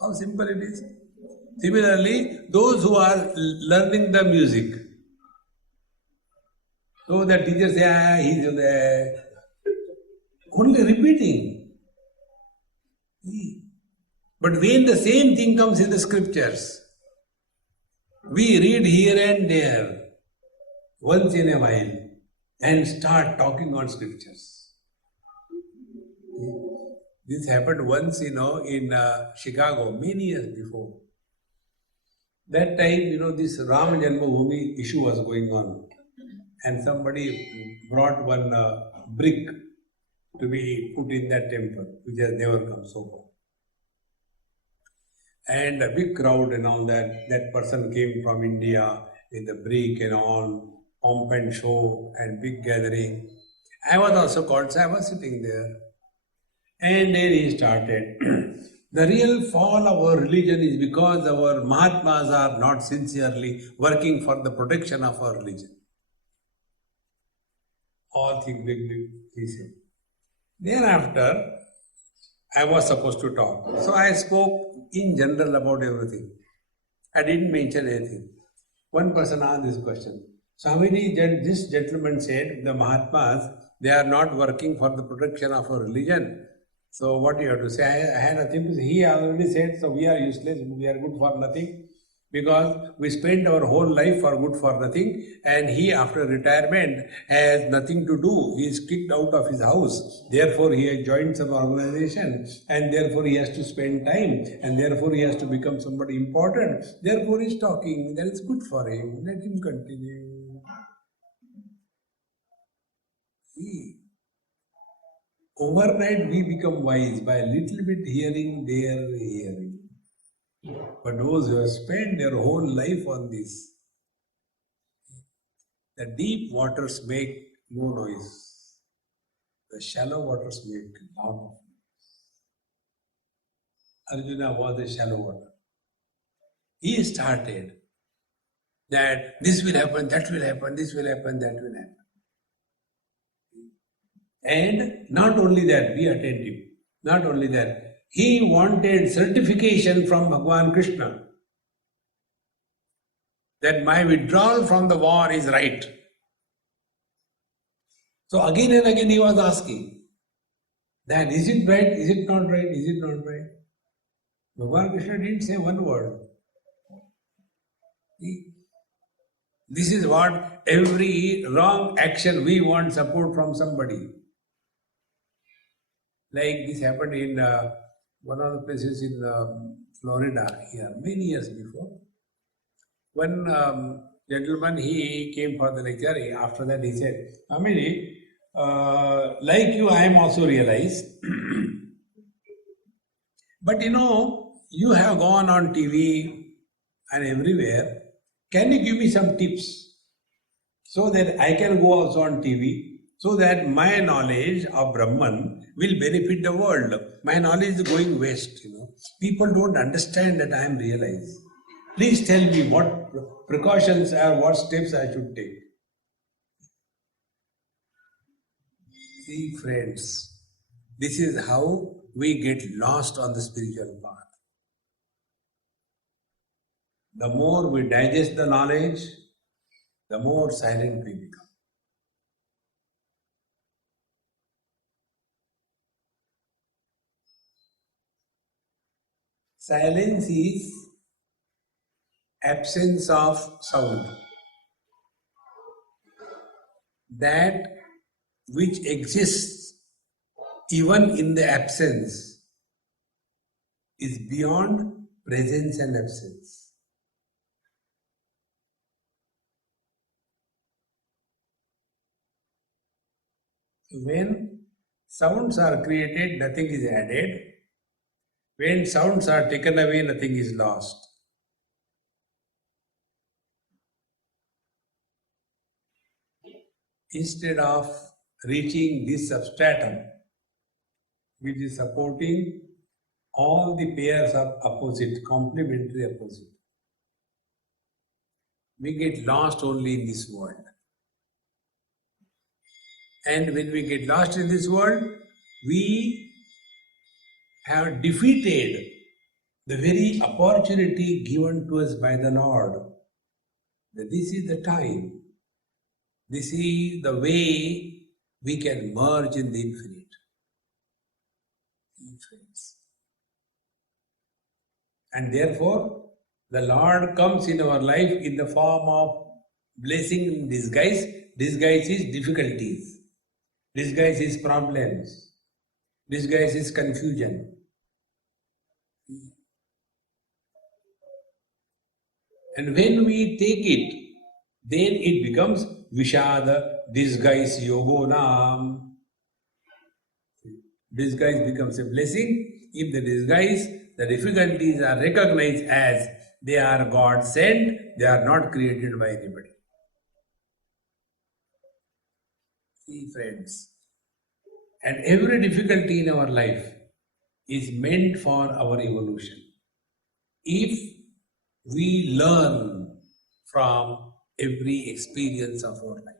How simple it is. Similarly, those who are learning the music, so the teacher says, he's there, only repeating. But when the same thing comes in the scriptures, we read here and there, once in a while, and start talking on scriptures. This happened once, in Chicago, many years before. That time, this Ram Janmabhoomi issue was going on. And somebody brought one brick to be put in that temple, which has never come so far. And a big crowd and all that. That person came from India with the brick and all, pomp and show and big gathering. I was also called, so I was sitting there. And then he started. The real fall of our religion is because our Mahatmas are not sincerely working for the protection of our religion. All things big, he said. Thereafter, I was supposed to talk. So I spoke in general about everything. I didn't mention anything. One person asked this question. Swamiji, this gentleman said, the Mahatmas, they are not working for the protection of our religion. So what do you have to say? I had nothing to say. He already said, so we are useless, we are good for nothing. Because we spend our whole life for good for nothing, and he after retirement has nothing to do. He is kicked out of his house. Therefore he has joined some organization, and therefore he has to spend time, and therefore he has to become somebody important. Therefore he is talking. That is good for him. Let him continue. See, overnight we become wise by a little bit hearing, there hearing. But those who have spent their whole life on this, the deep waters make no noise. The shallow waters make a lot of noise. Arjuna was a shallow water. He started that this will happen, that will happen, this will happen, that will happen. And not only that, be attentive. Not only that, he wanted certification from Bhagavan Krishna that my withdrawal from the war is right. So again and again he was asking that is it right, is it not right, is it not right? Bhagavan Krishna didn't say one word. This is what every wrong action we want support from somebody. Like this happened in one of the places in Florida here, many years before. One gentleman, he came for the lecture. After that he said, Amiri, like you, I am also realized. But you have gone on TV and everywhere. Can you give me some tips so that I can go also on TV, so that my knowledge of Brahman will benefit the world? My knowledge is going waste, People don't understand that I am realized. Please tell me what precautions or what steps I should take. See, friends, this is how we get lost on the spiritual path. The more we digest the knowledge, the more silent we become. Silence is absence of sound. That which exists even in the absence is beyond presence and absence. When sounds are created, nothing is added. When sounds are taken away, nothing is lost. Instead of reaching this substratum, which is supporting all the pairs of opposite, complementary opposite, we get lost only in this world. And when we get lost in this world, we have defeated the very opportunity given to us by the Lord. That this is the time, this is the way we can merge in the infinite. And therefore, the Lord comes in our life in the form of blessing in disguise. Disguise is difficulties. Disguise is problems. Disguise is confusion. And when we take it, then it becomes Vishada disguise yogo nam. Disguise becomes a blessing if the disguise, the difficulties are recognized as they are God sent, they are not created by anybody. See, friends, and every difficulty in our life is meant for our evolution. If we learn from every experience of our life.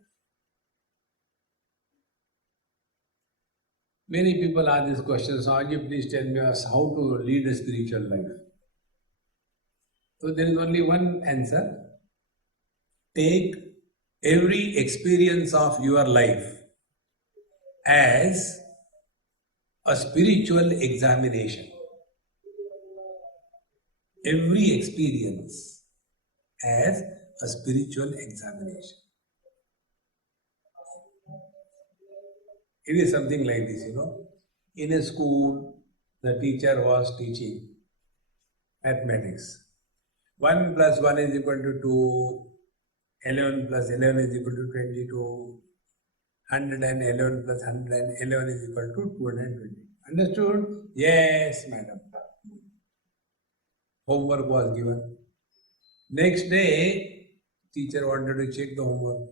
Many people ask this question, Swami, please tell me how to lead a spiritual life. So there is only one answer. Take every experience of your life as a spiritual examination. Every experience as a spiritual examination. It is something like this, In a school, the teacher was teaching mathematics. 1 plus 1 is equal to 2, 11 plus 11 is equal to 22, 111 plus 111 is equal to 220. Understood? Yes, madam. Homework was given. Next day, teacher wanted to check the homework.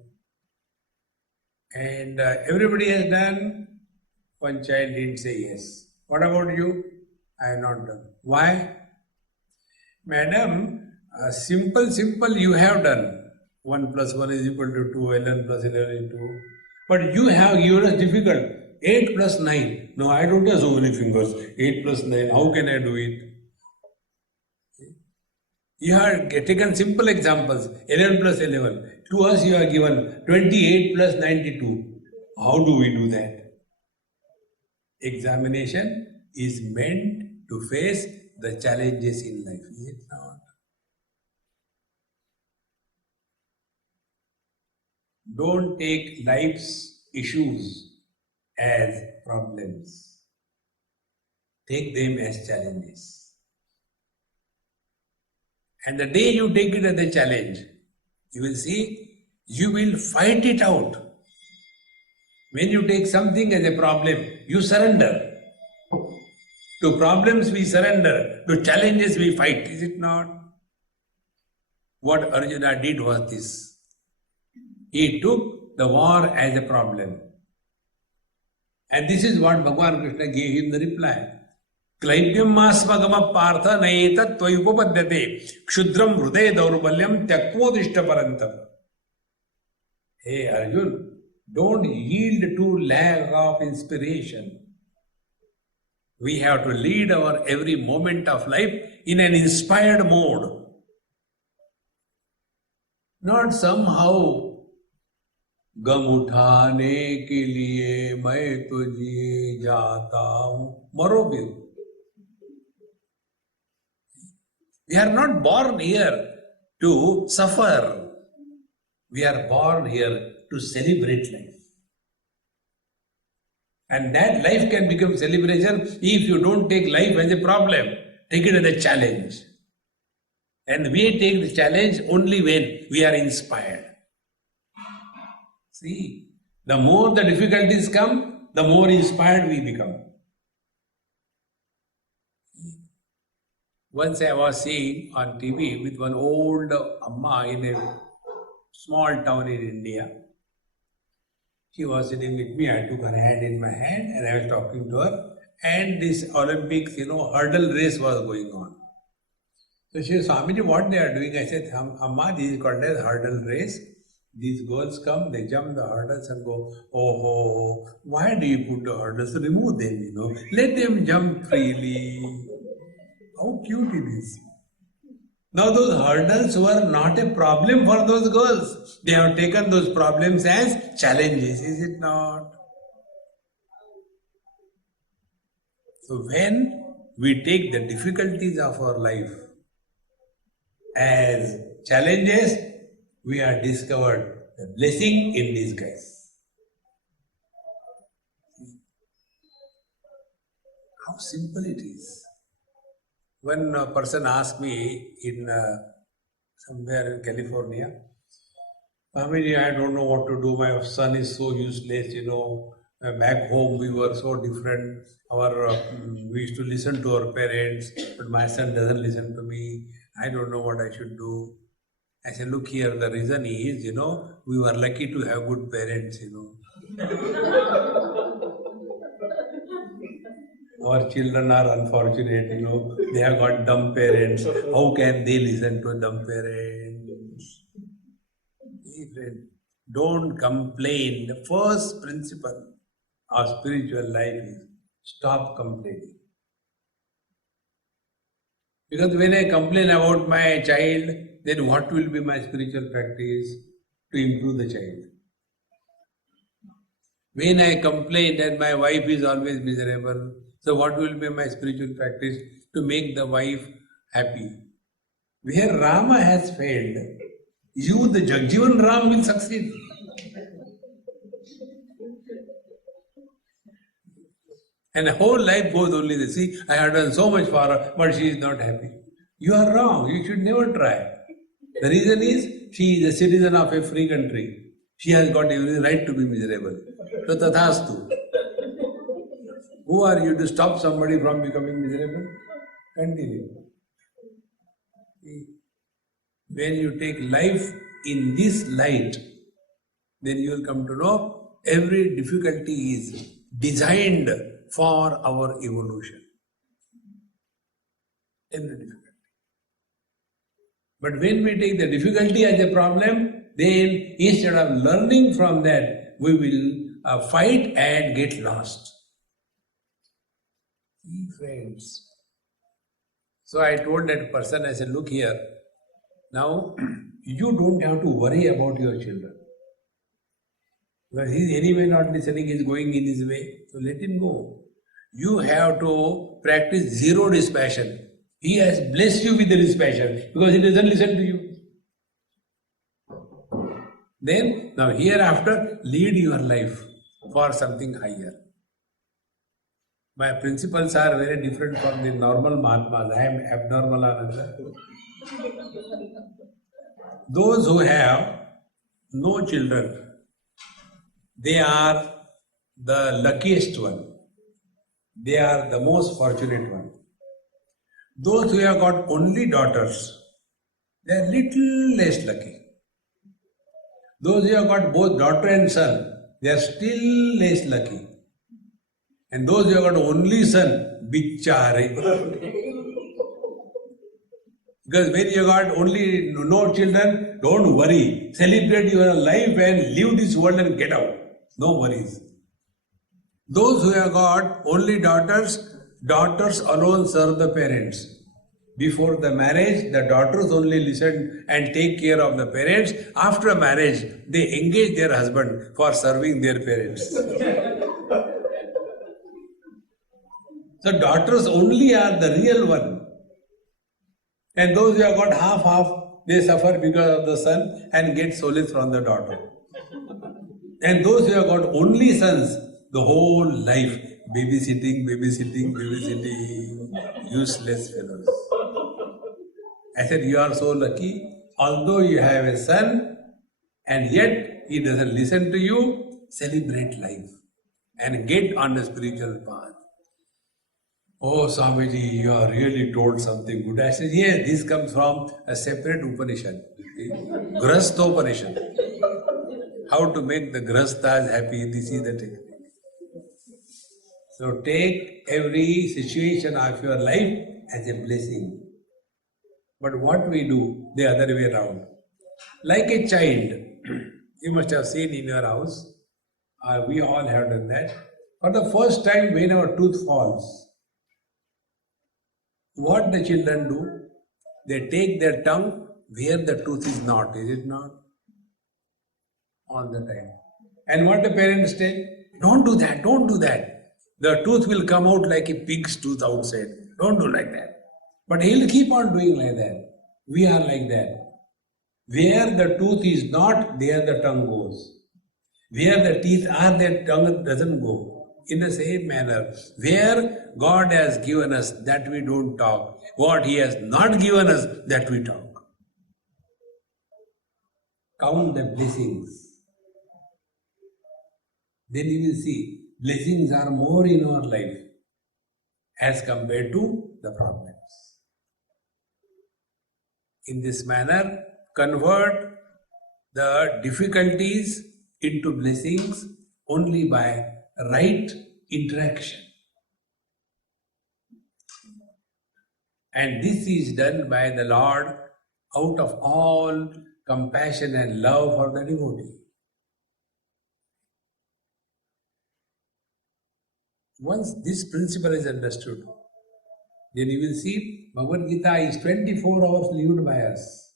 And everybody has done. One child didn't say yes. What about you? I have not done. Why? Madam, simple you have done. 1 plus 1 is equal to 2, 11 plus 11 is 2. But you have given us difficult. 8 plus 9. No, I don't have so many fingers. 8 plus 9. How can I do it? You have taken simple examples. 11 plus 11. To us you have given 28 plus 92. How do we do that? Examination is meant to face the challenges in life, is it not? Don't take life's issues as problems. Take them as challenges. And the day you take it as a challenge, you will see, you will fight it out. When you take something as a problem, you surrender. To problems we surrender, to challenges we fight, is it not? What Arjuna did was this. He took the war as a problem. And this is what Bhagavan Krishna gave him the reply. Klaibyam masmagama partha naetat tvayupapadyate kshudram hruday daurbalyam tyaktvodishta parantam. Hey Arjun, don't yield to lack of inspiration. We have to lead our every moment of life in an inspired mode. Not somehow, गम उठाने के लिए मैं तो जिए जाता हूँ. मरो भी. We are not born here to suffer. We are born here to celebrate life. And that life can become celebration if you don't take life as a problem. Take it as a challenge. And we take the challenge only when we are inspired. See, the more the difficulties come, the more inspired we become. Once I was seeing on TV with one old Amma in a small town in India. She was sitting with me. I took her hand in my hand and I was talking to her. And this Olympics, hurdle race was going on. So she said, Swamiji, what they are doing? I said, Amma, this is called as hurdle race. These girls come, they jump the hurdles and go, oh, why do you put the hurdles? Remove them, Let them jump freely. How cute it is. Now those hurdles were not a problem for those girls. They have taken those problems as challenges, is it not? So when we take the difficulties of our life as challenges, we are discovered the blessing in disguise. How simple it is. One person asked me in somewhere in California, Swamiji, I don't know what to do. My son is so useless, Back home we were so different. We used to listen to our parents, but my son doesn't listen to me. I don't know what I should do. I said, look here, the reason is, we were lucky to have good parents, Our children are unfortunate, they have got dumb parents. How can they listen to dumb parents? Don't complain. The first principle of spiritual life is stop complaining. Because when I complain about my child, then what will be my spiritual practice to improve the child? When I complain that my wife is always miserable, so what will be my spiritual practice to make the wife happy? Where Rama has failed, you, the Jagjivan Ram, will succeed. And the whole life goes only this. See, I have done so much for her, but she is not happy. You are wrong. You should never try. The reason is, she is a citizen of a free country. She has got every right to be miserable. So tathastu. Who are you to stop somebody from becoming miserable? Continue. When you take life in this light, then you will come to know every difficulty is designed for our evolution. Every difficulty. But when we take the difficulty as a problem, then instead of learning from that, we will fight and get lost. See, friends. So I told that person, I said, look here, now you don't have to worry about your children. Because he is anyway not listening, he is going in his way, so let him go. You have to practice zero dispassion. He has blessed you with the dispassion because he doesn't listen to you. Then, now hereafter, lead your life for something higher. My principles are very different from the normal Mahatmas. I am abnormal Ananda. Those who have no children, they are the luckiest one. They are the most fortunate one. Those who have got only daughters, they are little less lucky. Those who have got both daughter and son, they are still less lucky. And those who have got only son, bichare. Because when you got only no children, don't worry. Celebrate your life and leave this world and get out. No worries. Those who have got only daughters, daughters alone serve the parents. Before the marriage, the daughters only listen and take care of the parents. After marriage, they engage their husband for serving their parents. So daughters only are the real one. And those who have got half, they suffer because of the son and get solace from the daughter. And those who have got only sons, the whole life, babysitting, useless fellows. I said, you are so lucky, although you have a son, and yet he doesn't listen to you, celebrate life. and get on the spiritual path. Oh, Swamiji, you are really told something good. I said, yes, this comes from a separate Upanishad, Grahastha Upanishad. How to make the Grahasthas happy, this is the technique. So take every situation of your life as a blessing. But what we do, the other way around. Like a child, you must have seen in your house, we all have done that. For the first time, when our tooth falls, what the children do? They take their tongue where the tooth is not, is it not? All the time. And what the parents tell? Don't do that, don't do that. The tooth will come out like a pig's tooth outside. Don't do like that. But he'll keep on doing like that. We are like that. Where the tooth is not, there the tongue goes. Where the teeth are, their tongue doesn't go. In the same manner, where God has given us, that we don't talk. What He has not given us, that we talk. Count the blessings. Then you will see, blessings are more in our life as compared to the problems. In this manner, convert the difficulties into blessings only by right interaction. And this is done by the Lord out of all compassion and love for the devotee. Once this principle is understood, then you will see Bhagavad Gita is 24 hours lived by us.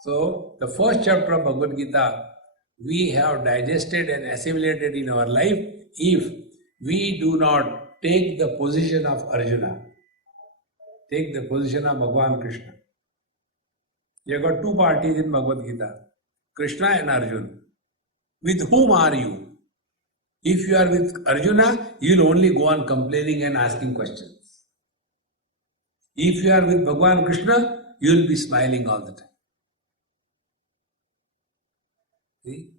So, the first chapter of Bhagavad Gita, we have digested and assimilated in our life if we do not take the position of Arjuna, take the position of Bhagavan Krishna. You have got two parties in Bhagavad Gita, Krishna and Arjuna. With whom are you? If you are with Arjuna, you will only go on complaining and asking questions. If you are with Bhagavan Krishna, you will be smiling all the time. See?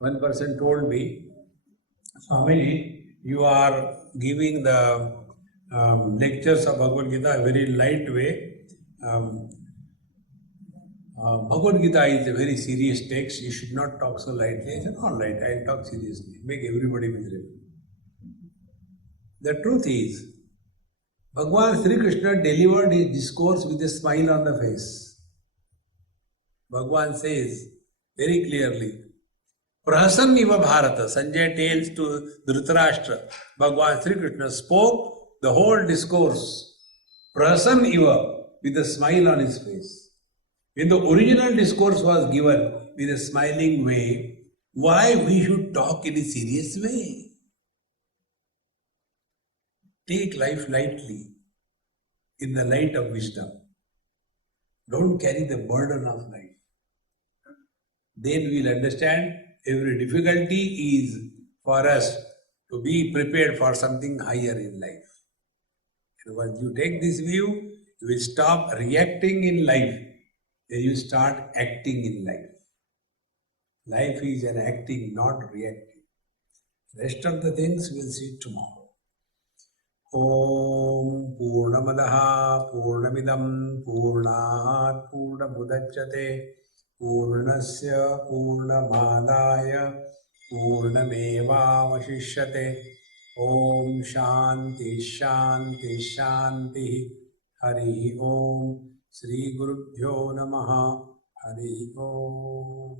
One person told me, Swami, you are giving the lectures of Bhagavad Gita a very light way. Bhagavad Gita is a very serious text. You should not talk so lightly. I said, all right, I'll talk seriously. Make everybody miserable. The truth is, Bhagavan Sri Krishna delivered his discourse with a smile on the face. Bhagavan says very clearly, Prahasan Iva Bharata, Sanjay tells to Dhritarashtra, Bhagavan Sri Krishna spoke the whole discourse, Prahasan Iva, with a smile on his face. When the original discourse was given with a smiling way, why we should talk in a serious way? Take life lightly in the light of wisdom. Don't carry the burden of life. Then we will understand every difficulty is for us to be prepared for something higher in life. And once you take this view, you will stop reacting in life. Then you start acting in life. Life is an acting, not reacting. Rest of the things we'll see tomorrow. Om Purnamadaha Purnamidam Purnat Purnamudachyate Purnasya Purnamadaya Purnamevavashishyate. Om Shanti Shanti Shanti. Hari Om. Shri Gurubhyo Namaha. Hari Om.